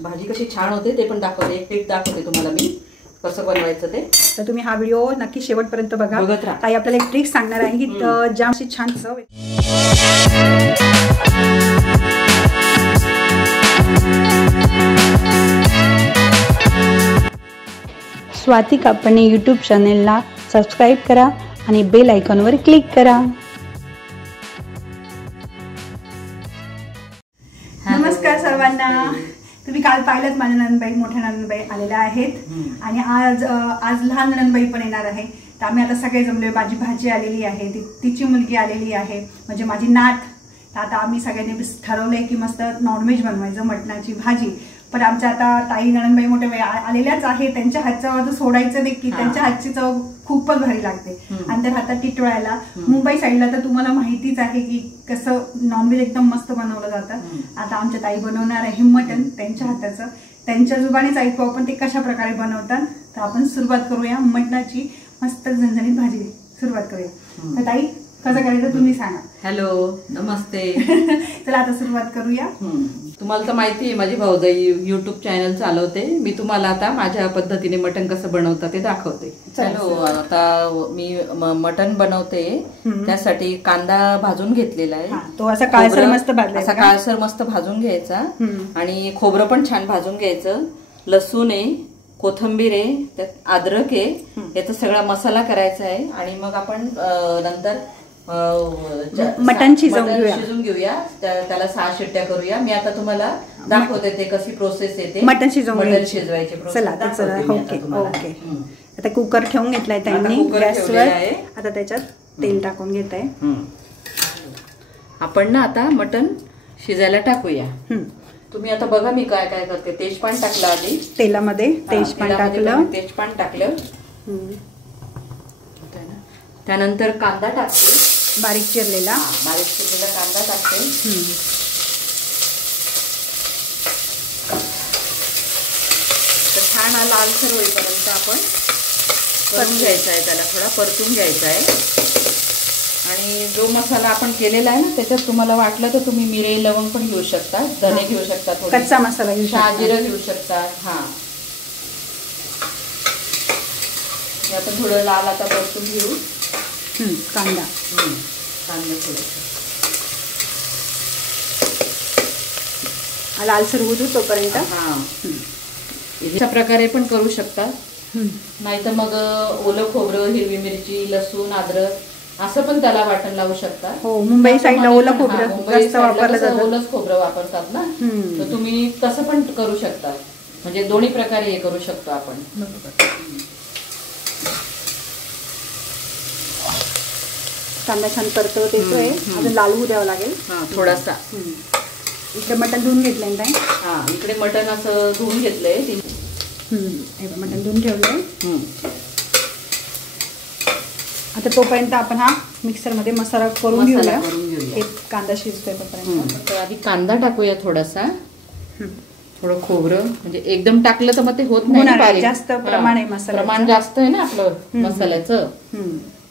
भाजी कशी छान होते ते पण दाखवते, एक ट्रिक दाखवते तुम्हाला मी कसं बनवायचं ते. तर तुम्ही हा व्हिडिओ नक्की शेवटपर्यंत बघा. ताई आपल्याला एक ट्रिक सांगणार आहे की जाम अशी छान चव आहे. स्वाती कापणे यूट्यूब चॅनेलला सबस्क्राईब करा आणि बेल आयकॉनवर क्लिक करा. नमस्कार सर्वांना. तुम्ही काल पाहिलंच माझ्या नंदबाई, मोठ्या नंदबाई आलेल्या आहेत आणि आज लहान नंदबाई पण येणार आहे. तर आम्ही आता सगळे जमले. माझी भाजी आलेली आहे, तिची मुलगी आलेली आहे म्हणजे माझी नात. तर आता आम्ही सगळ्यांनी ठरवलंय की मस्त नॉनव्हेज बनवायचं, मटणाची भाजी. पण आमच्या आता ताई नंदबाई मोठ्या बाई आलेल्याच आहे. त्यांच्या हातचा वाद सोडायचं नाही की त्यांच्या हातची चव खूपच भारी लागते. आणि त्या हातात टिटवाळ्याला मुंबई साईडला तर तुम्हाला माहितीच आहे की कसं नॉनव्हेज एकदम मस्त बनवलं जातं. आता आमच्या ताई बनवणार आहे मटण त्यांच्या हाताचं. त्यांच्या जुबानीच ऐकू आपण ते कशा प्रकारे बनवतात. तर आपण सुरुवात करूया मटणाची मस्त झणझणीत भाजी सुरुवात करूया. तर ताई कसं करायचं तुम्ही सांगा. हॅलो नमस्ते. चला आता सुरुवात करूया. तुम्हाला तर माहिती आहे माझी भाऊजाई युट्यूब चॅनल चालवते. मी तुम्हाला आता माझ्या पद्धतीने मटण कसं बनवतं ते दाखवते. हॅलो, आता मी मटण बनवते. त्यासाठी कांदा भाजून घेतलेला आहे. तो असा काळसर मस्त भाजला, असा काळसर मस्त भाजून घ्यायचा. आणि खोबरं पण छान भाजून घ्यायचं. लसूण आहे, कोथिंबीर आहे, त्यात अद्रक आहे. याचा सगळा मसाला करायचा आहे. आणि मग आपण नंतर मटण शिजवून घेऊया. त्याला 6 शिट्ट्या करूया. मी आता तुम्हाला दाखवते ते कशी प्रोसेस येते मटण शिजवायची प्रोसेस. चला ओके ओके. आता कुकर ठेवून घेतलाय त्यांनी गॅसवर. आता त्याच्यात तेल टाकून घेत आहे. आपण ना आता मटण शिजायला टाकूया. तुम्ही आता बघा मी काय काय करते. तेजपान टाकलं आधी तेलामध्ये. तेजपान टाकलं. त्यानंतर कांदा टाकते, बारीक चिरलेला कांदा टाकते. तर छान लालसर होईपर्यंत आपण करून घ्यायचा आहे. त्याला थोडा परतून घ्यायचा आहे. आणि जो मसाला आपण केलेला आहे ना त्याच्यात तुम्हाला वाटलं तर तुम्ही मिरे लवंग पण घेऊ शकता, धने घेऊ शकता, कच्चा मसाला घेऊ शकता, जिरं घेऊ शकतात. आपण थोडं लाल आता परतून घेऊ. कांदा लालसर होऊ तोपर्यंत. अशा प्रकारे पण करू शकतात. नाहीतर मग ओलं खोबरं, हिरवी मिरची, लसूण, अद्रक असं पण त्याला वाटण लावू शकता. हो, मुंबई साईडला ओलं खोबरं जास्त वापरलं जातं. ओलंच खोबरं वापरतात ना. तर तुम्ही तसं पण करू शकता. म्हणजे दोन्ही प्रकारे हे करू शकतो आपण. कांदा छान परतवत येतोय. अजून लाल होऊ द्यावं लागेल थोडासा. इकडे मटण धुवून घेतलंय ताई. इकडे मटण असं धुवून घेतलंय. मटण धुवून ठेवलंय. आता तोपर्यंत आपण हा मिक्सर मध्ये मसाला करून घेऊया. कांदा शिजतोय तोपर्यंत आधी कांदा टाकूया थोडासा. थोडं खोबरं म्हणजे एकदम टाकलं तर मग ते होत नाही. जास्त प्रमाण जास्त आहे ना आपलं मसाल्याचं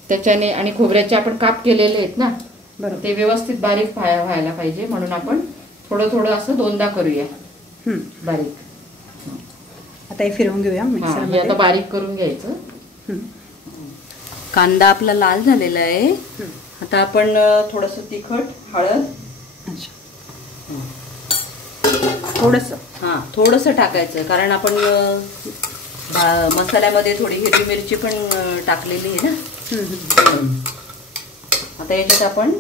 त्याच्याने. आणि खोबऱ्याचे आपण काप केलेले आहेत ना, ते व्यवस्थित बारीक व्हायला पाहिजे. म्हणून आपण थोडं थोडं असं दोनदा करूया बारीक. आता हे फिरवून घेऊया मिक्सर मध्ये. आता बारीक करून घ्यायचं. कांदा आपला लाल झालेला आहे. आता आपण थोडस तिखट, हळद थोडस टाकायचं. कारण आपण मसाल्यामध्ये थोडी हिरवी मिरची पण टाकलेली आहे ना. आता याच्यात आपण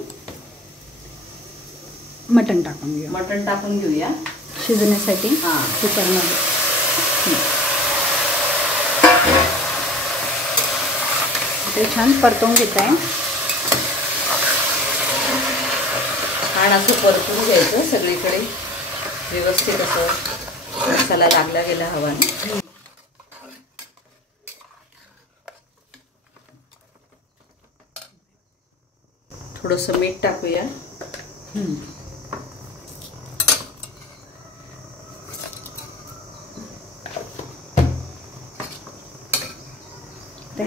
मटण टाकून घेऊया शिजण्यासाठी कुकरमध्ये. ते छान परतवून घेत आहे. छान असं परतून घ्यायचं सगळीकडे व्यवस्थित. असं मसाला लागला गेला हवा. थोडंसं मीठ टाकूया.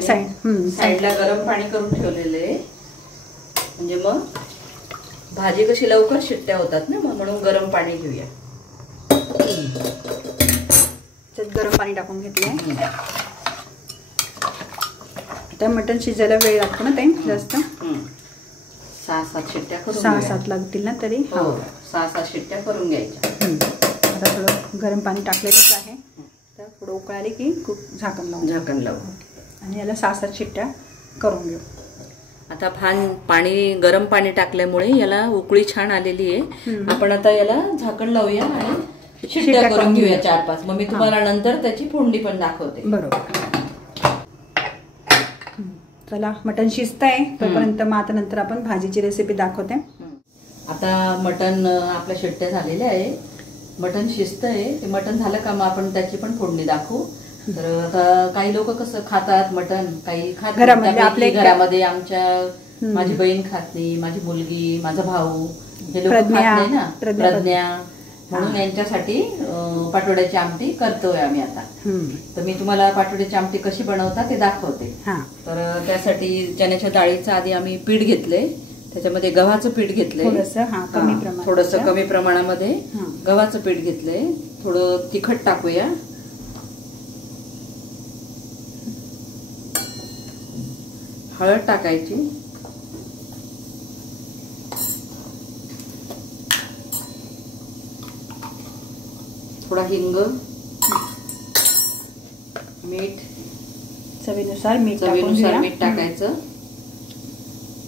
साईडला गरम पाणी करून ठेवलेले. म्हणजे मग भाजी कशी लवकर शिट्ट्या होतात ना, म्हणून गरम पाणी घेऊया. त्यात गरम पाणी टाकून घेतलंय. आता मटण शिजायला वेळ लागतो ना टाइम जास्त. 6-7 शिट्ट्या करून 6-7 लागतील ना तरी. हो 6-7 शिट्ट्या करून घ्यायच्या. आता थोडं गरम पाणी टाकलेलंच आहे. तर थोडं उकळाले की झाकण लावू आणि याला 6-7 शिट्ट्या करून घेऊ. आता गरम पाणी टाकल्यामुळे याला उकळी छान आलेली आहे. आपण आता याला झाकण लावूया आणि शिट्ट्या करून घेऊया 4-5. मग मी तुम्हाला नंतर त्याची फोडणी पण दाखवते. बरोबर. चला मटण शिजतंय तोपर्यंत मग आता नंतर आपण भाजीची रेसिपी दाखवते. आता मटण आपल्या शिट्ट्या झालेल्या आहे. मटण शिजतंय. ते मटण झालं का मग आपण त्याची पण फोडणी दाखवू. तर आता काही लोक कसं खातात मटण, काही खात घरामध्ये आमच्या माझी बहीण खात नाही, माझी मुलगी, माझा भाऊ हे लोक खात नाही ना, प्रज्ञा, म्हणून यांच्यासाठी पाटोड्याची आमटी करतोय आम्ही आता. तर मी तुम्हाला पाटोड्याची आमटी कशी बनवता ते दाखवते. तर त्यासाठी चण्याच्या डाळीचं आधी आम्ही पीठ घेतलंय. त्याच्यामध्ये गव्हाचं पीठ घेतलंय थोडंसं कमी प्रमाणामध्ये गव्हाचं पीठ घेतलंय. थोडं तिखट टाकूया. हळद टाकायची. थोडा हिंग, मीठ, चवीनुसार मीठ टाकायचं.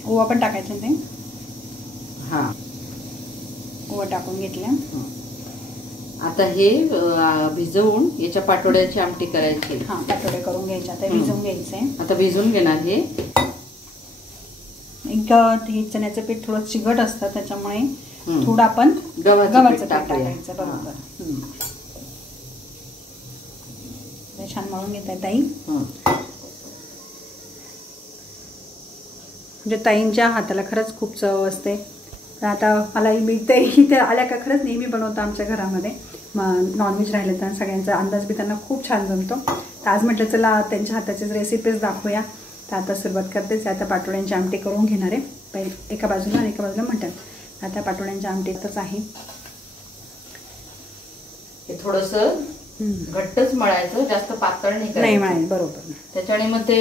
ओवा पण टाकायचं ते. ओवा टाकून घेतल्या. आता हे भिजवून याच्या पाटोड्याची आमटी करायची. पाटोड्या करून घ्यायच्या. आता भिजवून घ्यायचंय. आता भिजवून घेणार हे. चण्याचं पीठ थोडं चिकट असतं त्याच्यामुळे थोडं आपण गव्हाचं पीठ टाकायचं. बरोबर. छान मळून घेत आहे ताई. म्हणजे ताईंच्या हाताला खरंच खूप चव असते. तर आता मलाही मिळते इथे आल्या का खरंच नेहमी बनवतं आमच्या घरामध्ये. नॉनव्हेज राहिले तर सगळ्यांचा अंदाज बी त्यांना खूप छान जमतो. तर आज म्हटलं चला त्यांच्या हाताचीच रेसिपीज दाखवूया. तर आता सुरुवात करतेच. आता पाटोड्यांची आमटी करून घेणार आहे. पहिले एका बाजूला आणि एका बाजूला मटण. आता पाटोड्यांच्या आमटीतच आहे. हे थोडंसं घट्टच मळायचं, जास्त पातळ नाही मळायचं. बरोबर. त्याच्याने मग ते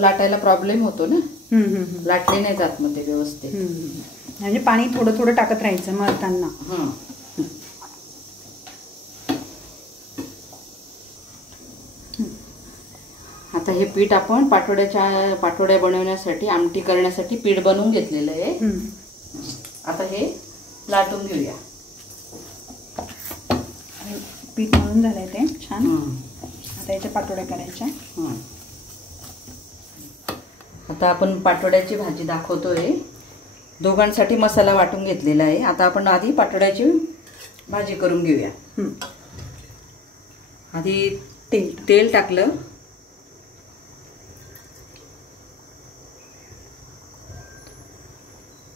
लाटायला प्रॉब्लेम होतो ना. लाटले नाही जात मग ते व्यवस्थित. म्हणजे पाणी थोडं थोडं टाकत राहायचं मळताना. आता हे पीठ आपण पाटोड्या बनवण्यासाठी, आमटी करण्यासाठी पीठ बनवून घेतलेलं आहे. आता हे लाटून घेऊया. पीठ मळून झालंय ते छान. आता याच्या पाटोड्या करायच्या. आता आपण पाटोड्याची भाजी दाखवतोय. दोघांसाठी मसाला वाटून घेतलेला आहे. आता आपण आधी पाटोड्याची भाजी करून घेऊया. आधी तेल टाकलं.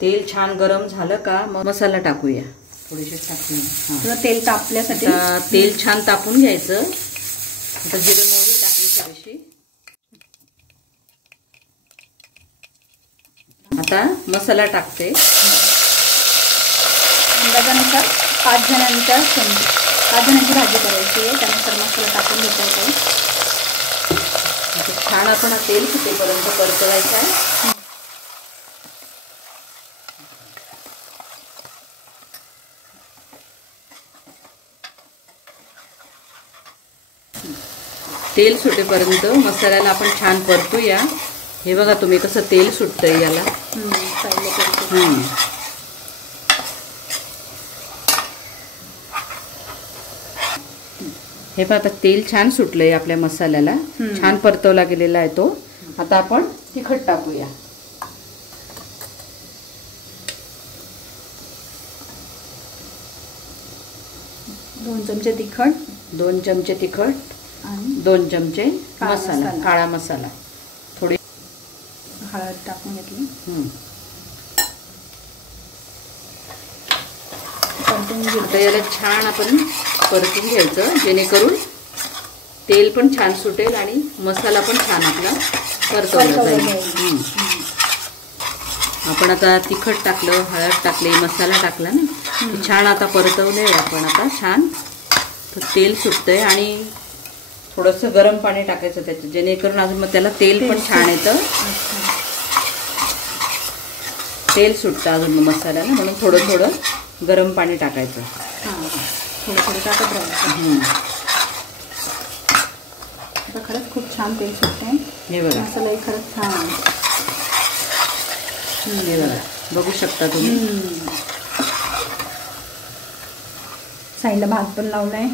तेल छान गरम झालं का मग मसाला टाकूया. थोडीशी टाकूया. तेल तापल्यासाठी तेल छान तापून घ्यायचं. आता जिरे मोहरी टाकली थोडीशी. आता मसाला टाकते. अंदाजानुसार 5 जणांची भाजी करायची आहे त्यानुसार मसाला टाकून घ्यायचा आहे. छान आपण तेल सुटेपर्यंत परतवायचं आहे. तेल सुटेपर्यंत मसाल्याला आपण छान परतूया. हे बघा तुम्ही कसं तेल सुटतंय याला. हे बघा आता तेल छान सुटलंय आपल्या मसाल्याला. छान परतवला गेलेला आहे तो. आता आपण तिखट टाकूया. दोन चमचे तिखट, 2 चमचे तिखट आणि 2 चमचे मसाला, काळा मसाला. थोडी हळद टाकून घेतली. आता याला छान आपण परतून घ्यायचं जेणेकरून तेल पण छान सुटेल आणि मसाला पण छान आपला परतवला जाईल. आपण आता तिखट टाकलं, हळद टाकली, मसाला टाकला ना, छान आता परतवलंय आपण. आता छान तेल सुटतंय आणि थोडंसं गरम पाणी टाकायचं त्याच्यात, जेणेकरून अजून मग त्याला तेल पण छान येतं, तेल सुटतं अजून मसाल्याला, म्हणून थोडं थोडं गरम पाणी टाकायचं. थोडं थोडं टाकत राहायचं. आता खरंच खूप छान तेल सुटते. हे बघा मसालाही खरंच छान. हे बघा, बघू शकता तुम्ही. साईडला भात पण लावलाय.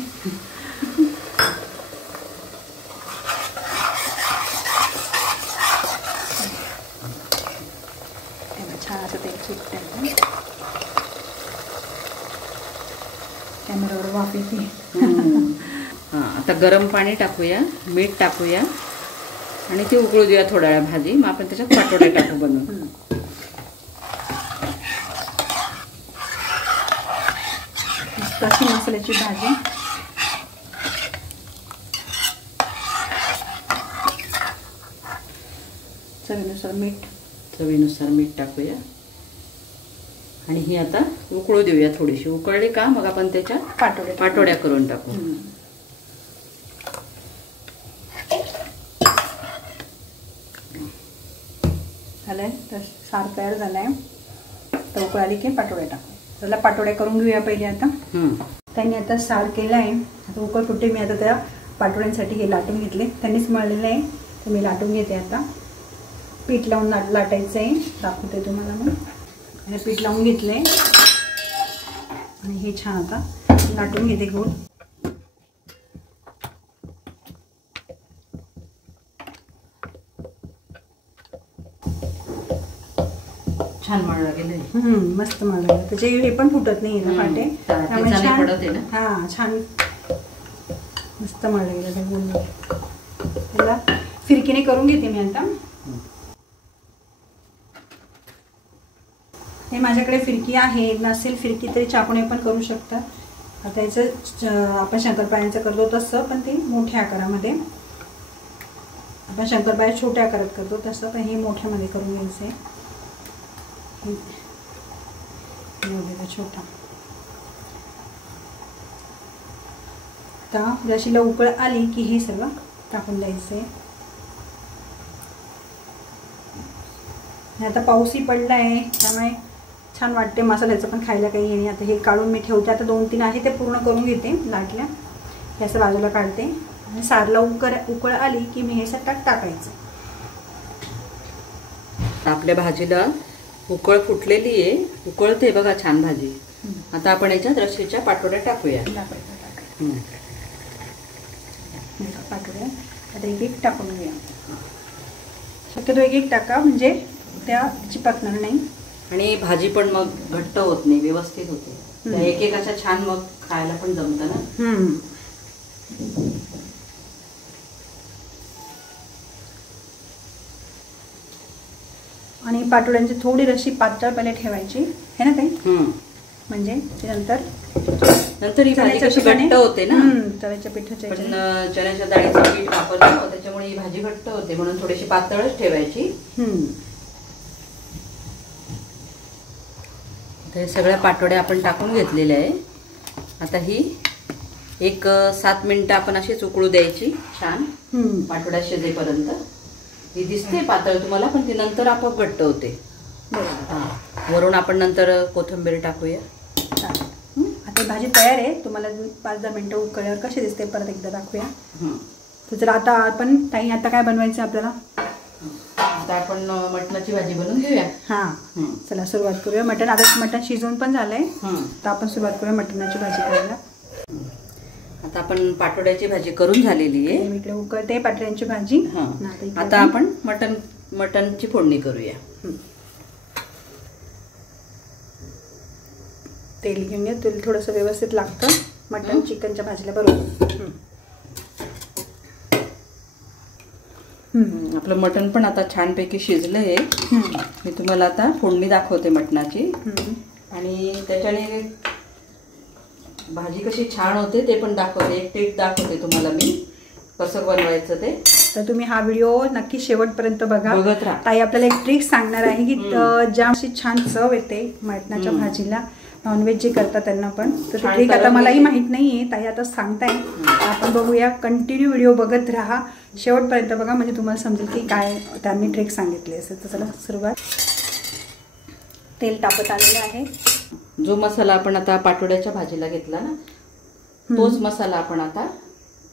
छान असं तेल सुटतंय. कॅमेरावर वाफ येते. आता गरम पाणी टाकूया, मीठ टाकूया आणि ती उकळू देऊया थोड्या वेळ भाजी. मग आपण त्याच्यात पाटोडे टाकू बनवून. अशी मसाल्याची भाजी. चवीनुसार मीठ टाकूया आणि ही आता उकळू देऊया. थोडीशी उकळली का मग आपण त्याच्यात पाटोड्या करून टाकू. झालंय तर सार तयार झालाय. तर उकळ आली की पाटोड्या टाकू. त्याला पाटोड्या करून घेऊया पहिले. आता त्यांनी आता सार केलाय. आता उकळ फुटे. मी आता त्या पाटोड्यांसाठी हे लाटून घेतले. त्यांनीच मळलेलं आहे, तर मी लाटून घेते. आता पीठ लावून लाटायचं आहे, दाखवते तुम्हाला मी. आणि पीठ लावून घेतलंय आणि हे छान आता लाटून घेते गोल. छान मळलं गेलंय. मस्त मळलं. त्याचे हे पण फुटत नाही ना पाटे, त्यामुळे छान. छान मस्त मळलं गेलं ते गोल. त्याला फिरकीने करून घेते मी आता. हे माझ्याकडे फिरकी आहे, नसेल फिरकी तरी चाकूने पण करू शकता. आता याचं आपण शंकरपाळ्यांचं करतो तसं, पण ते मोठ्या आकारामध्ये. आपण शंकरपाळ्या छोट्या आकारात करतो तसं, पण हे मोठ्यामध्ये करून घ्यायचं आहे. छोटा. आता जशी उकळ आली की हे सगळं टाकून द्यायचं आहे. आता पाऊसही पडला आहे, त्यामुळे छान वाटते मसाल्याचं पण खायला काही नाही. आता हे काढून मी ठेवते. आता 2-3 आहे ते पूर्ण करून घेते लाटल्या. हे असं बाजूला काढते आणि सारला उकळ आली की मी हे सटाक टाकायचं. आपल्या भाजीला उकळ फुटलेली आहे, उकळते बघा छान भाजी. आता आपण याच्यात रस्स्याच्या पाटोड्या टाकूया. पाटोड्या आता एक टाकून घेऊया. शक्यतो एक टाका, म्हणजे त्या चिपकणार नाही आणि भाजी पण मग घट्ट होत नाही, व्यवस्थित होते. एक अशा छान मग खायला पण जमतं ना. आणि पाटोड्यांची थोडी रशी पातळ पहिले ठेवायची है ना ताई, म्हणजे नंतर ही भाजी कशी घट्ट होते ना. तव्याच्या पिठाच्या पण चण्याच्या डाळीचं पीठ वापरतो त्याच्यामुळे ही भाजी घट्ट होते, म्हणून थोडीशी पातळच ठेवायची. हे सगळ्या पाटोड्या आपण टाकून घेतलेल्या आहे. आता ही एक 7 मिनिटं आपण अशीच उकळू द्यायची छान, पाटोड्या शिजेपर्यंत. ही दिसते पातळ तुम्हाला, पण ती नंतर आपोआप घट्ट होते. वरून आपण नंतर कोथिंबीर टाकूया. आता भाजी तयार आहे. तुम्हाला 5-10 मिनिटं उकळल्यावर कशी दिसते परत एकदा दाखवूया. तर चला आता आपण ताई आता काय बनवायचं आपल्याला. आता आपण मटणाची भाजी बनवून घेऊया. चला सुरुवात करूया. मटण शिजवून पण झालंय, तर आपण सुरुवात करूया मटणाची भाजी करायला. आता आपण पाटोड्याची भाजी करून झालेली आहे. मी इकडे उकळते पाटोड्यांची भाजी. आता आपण मटणची फोडणी करूया. तेल घेऊन घ्या. तेल थोडंसं व्यवस्थित लागतं मटण चिकनच्या भाजीला बरोबर. आपलं मटण पण आता छानपैकी शिजलंय. मी तुम्हाला आता फोडणी दाखवते मटणाची, आणि त्याच्याने भाजी कशी छान होते ते पण दाखवते. एक ट्रिक दाखवते तुम्हाला मी कसं बनवायचं ते. तर तुम्ही हा व्हिडिओ नक्की शेवटपर्यंत बघा. बघत राहा. ताई आपल्याला एक ट्रिक सांगणार आहे की ज्या अशी छान चव येते मटणाच्या भाजीला, नॉनव्हेज जे करतात त्यांना पण. तर ते ट्रिक आता मलाही माहित नाहीये, ताई आता सांगताय. आपण बघूया, कंटिन्यू व्हिडिओ बघत राहा शेवटपर्यंत बघा, म्हणजे तुम्हाला समजेल की काय त्यांनी ट्रिक सांगितली असेल. तर चला सुरुवात. तेल तापत आलेलं आहे. जो मसाला आपण आता पाटोड्याच्या भाजीला घेतला ना, तोच मसाला आपण आता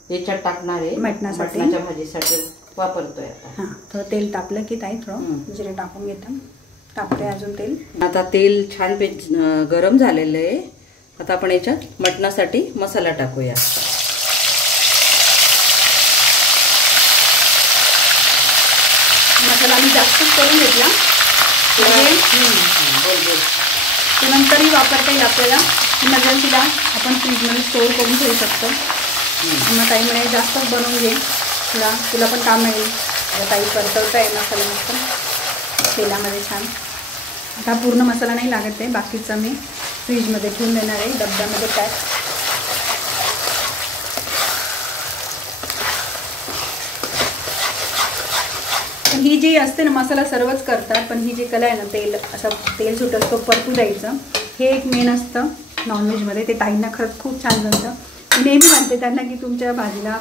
याच्यात टाकणार आहे. मटणाच्या भाजीसाठी वापरतोय आता. हां, तर तेल तापलं की ताई थोडं जिरे टाकून घेता. टाकते अजून तेल. आता तेल छान गरम झालेलं आहे. आता आपण याच्यात मटणासाठी मसाला टाकूया. मसाला आम्ही जास्तच करून घेतला, ते नंतरही वापरता येईल आपल्याला. इमर्जन्सीला आपण फ्रीजमध्ये स्टोअर करून ठेवू शकतो. मग ताई म्हणे जास्तच बनवून घे, तुला पण काम मिळेल. ताई परतवता आहे मसाला मस्त तेलामध्ये छान. आता पूर्ण मसाला नाही लागत आहे, बाकीचा मी फ्रीजमध्ये ठेवून देणार आहे डब्यामध्ये पॅक. ही जी असते ना, मसाला सर्वच करतात, पण ही जी कला आहे ना, तेल असं तेल सुटत तो परतू द्यायचं, हे एक मेन असतं नॉनव्हेजमध्ये. ते ताईंना खरंच खूप छान जमतं. मी नेहमी म्हणते त्यांना की तुमच्या भाजीला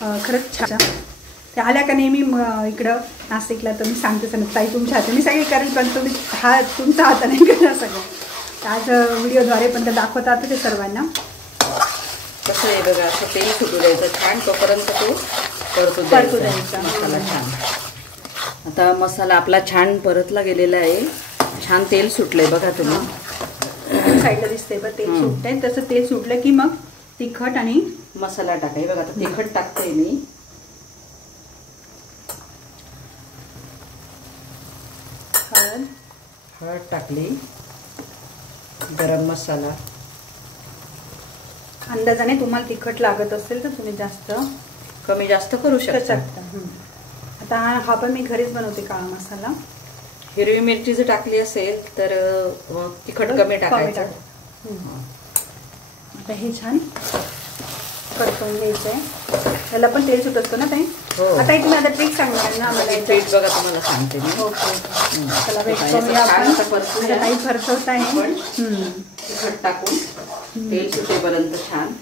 खरंच छान. ते आल्या का नेहमी इकडं नाशिकला तर मी सांगते सगळं, ताई तुमच्या हाताने मी सगळे करेन, पण तुम्ही तुमच्या हाताने करा सगळं. आज व्हिडिओद्वारे पण ते दाखवतात ते सर्वांना. कसं आहे बघा, असं तेल सुटू द्यायचं छान, तोपर्यंत तो परतू द्यायचा मसाला छान. आता मसाला आपला छान परतला गेलेला आहे. छान तेल सुटलंय बघा तुम्ही साईडला दिसतंय बघ तेल सुटतंय. तसं तेल सुटलं की मग तिखट आणि मसाला टाकाय बघा. आता तिखट टाकते मी. हळद टाकली. गरम मसाला. अंदाजाने तुम्हाला तिखट लागत असेल तर तुम्ही जास्त कमी जास्त करू शकता. आता हा पण मी घरीच बनवते काळा मसाला. हिरवी मिरची जर टाकली असेल तर तिखट कमी टाकायचं. आता हे छान परतवून घ्यायचं आहे. त्याला पण तेल सुट असतो ना ताई. आता तुम्ही आता ट्रिक सांगणार ना आम्हाला. ट्रिक बघा तुम्हाला सांगते मी. त्याला वेट करूया आपण. ताई परतवत आहे. तिखट टाकून तेल सुटेपर्यंत छान.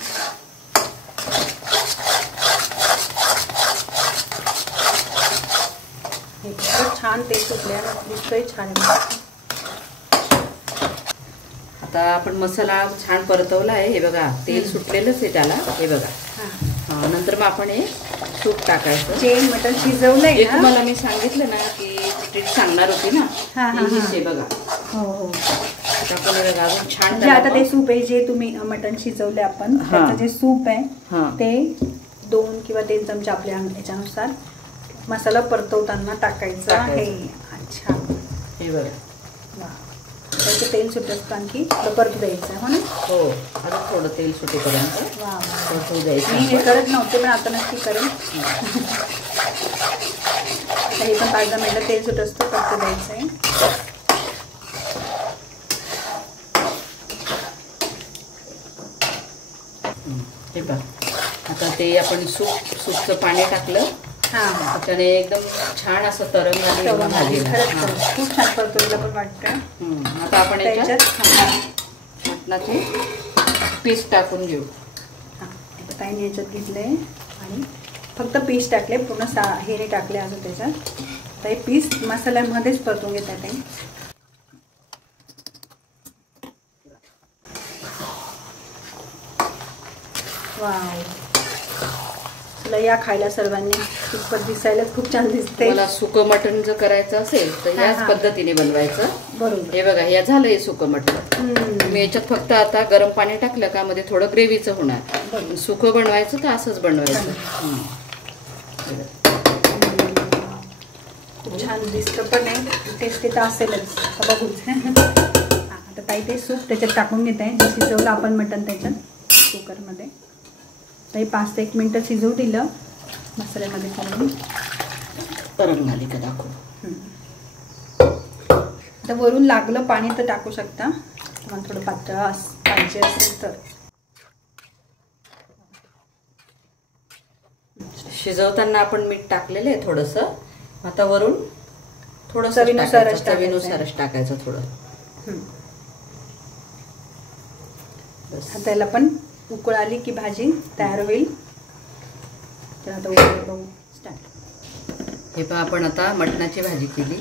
छान तेल सुटले दिसतोय छान. आता आपण मसाला छान परतवला आहे. हे बघा तेल सुटलेलंच आहे त्याला. हे बघा. नंतर मग आपण हे सूप टाकायचं. जे मटण शिजवलंय ना, तुम्हाला मी सांगितलं ना की ट्रिक सांगणार होती ना, हे बघा. हो आपण बघा अजून छान. आता ते सूप आहे जे तुम्ही मटण शिजवले आपण, त्याचं जे सूप आहे ते 2 किंवा 3 चमचे आपल्या याच्यानुसार मसाला परतवताना टाकायचा आहे. अच्छा, हे बघा. त्याचं तेल सुटत आणखी परतू द्यायचं हो ना. हो, आता थोडं तेल सुटेपर्यंत परतू द्यायचं. मी हे करत नव्हते पण आता नक्की करेन. हे पण 5-10 मिनिटं तेल सुट असतो परतू द्यायचं आहे. हे बघा, आता ते आपण सूपचं पाणी टाकलं. त्याने एकदम छान असं तरंग खूप छान परतवलेलं पण वाटतं. आता आपण याच्यात मटणाचे पीस टाकून घेऊ. ताईने याच्यात घेतले आणि फक्त पीस टाकले, पूर्ण हे नाही टाकले अजून त्याच्यात. ताई पीस मसाल्यामध्येच परतून घेतात ताई. वाव, चला या खायला सर्वांनी. खूप दिसायला खूप छान दिसते. मला सुकं मटण जर करायचं असेल तर याच पद्धतीने बनवायचं. बरोबर. हे बघा, या झालंय सुकं मटण. मी याच्यात फक्त आता गरम पाणी टाकलं का मध्ये थोडं ग्रेव्हीचं होणार. सुकं बनवायचं तर असंच बनवायचं. खूप छान दिसतं पण आहे, टेस्टी तर असेलच. बघूच. आता ताई ते सूप त्याच्यात टाकून घेत आहे. जे शिजवलं आपण मटण त्याच्यात कुकरमध्ये. ताई 5 ते 1 मिनिटं शिजवू दिलं मसाल्यामध्ये करून. तरंग आली का दाखव. आता वरून लागलं पाणी तर टाकू शकता, तुम्हाला थोडं पातळ पाहिजे असेल तर. शिजवताना आपण मीठ टाकलेलं आहे थोडंसं. आता वरून थोडं चवीनुसारच टाकायचं थोडं. आता त्याला पण उकळ आली की भाजी तयार होईल. तर आता बघू स्टार्ट. हे पहा आपण आता मटणाची भाजी केली.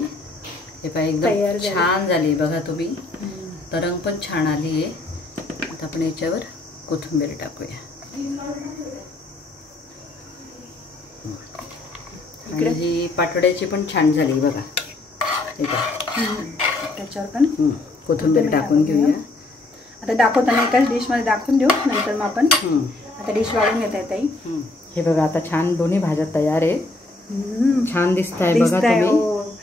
हे पहा एकदम छान झाली बघा तुम्ही. तरंग पण छान आली आहे. आता आपण याच्यावर कोथिंबीर टाकूया. आणि ही पाटोड्याची पण छान झाली बघा. त्याच्यावर पण कोथिंबीर टाकून घेऊया. आता दाखवताना एकाच डिशमध्ये दाखवून देऊ, नंतर मग आपण आता डिश वाढून घेता ताई. हे बघा आता छान दोन्ही भाज्या तयार आहे. छान दिसत आहे बघा.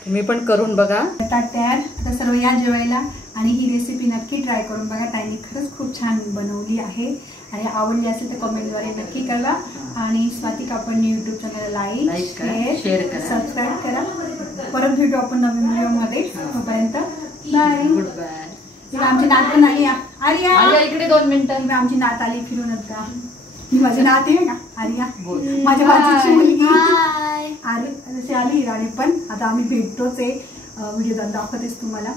तुम्ही पण करून बघा. तयार. आता सर्व या जेवायला आणि ही रेसिपी नक्की ट्राय करून बघा. ताईने खरंच खूप छान बनवली आहे आणि आवडली असेल तर कमेंटद्वारे नक्की कळवा. आणि स्वाती कापड यूट्यूब चॅनलला लाईक शेअर करा, सबस्क्राईब करा. परत भेटू आपण नवीन व्हिडिओमध्ये. तोपर्यंत बाय. Good bye. आमची नात पण आली. आर्या इकडे 2 मिनिटं. आमची नात आली फिरून. आता ही माझी नात आहे का आर्या, माझ्या बाजूची मुलगी जशी आली राणी पण. आता आम्ही भेटतोच आहे. व्हिडिओ दाखवतेच तुम्हाला.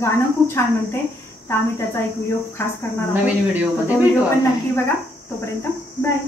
गाणं खूप छान म्हणते, तर आम्ही त्याचा एक व्हिडिओ खास करणार आहोत. नवीन व्हिडिओ पण नक्की बघा. तोपर्यंत बाय.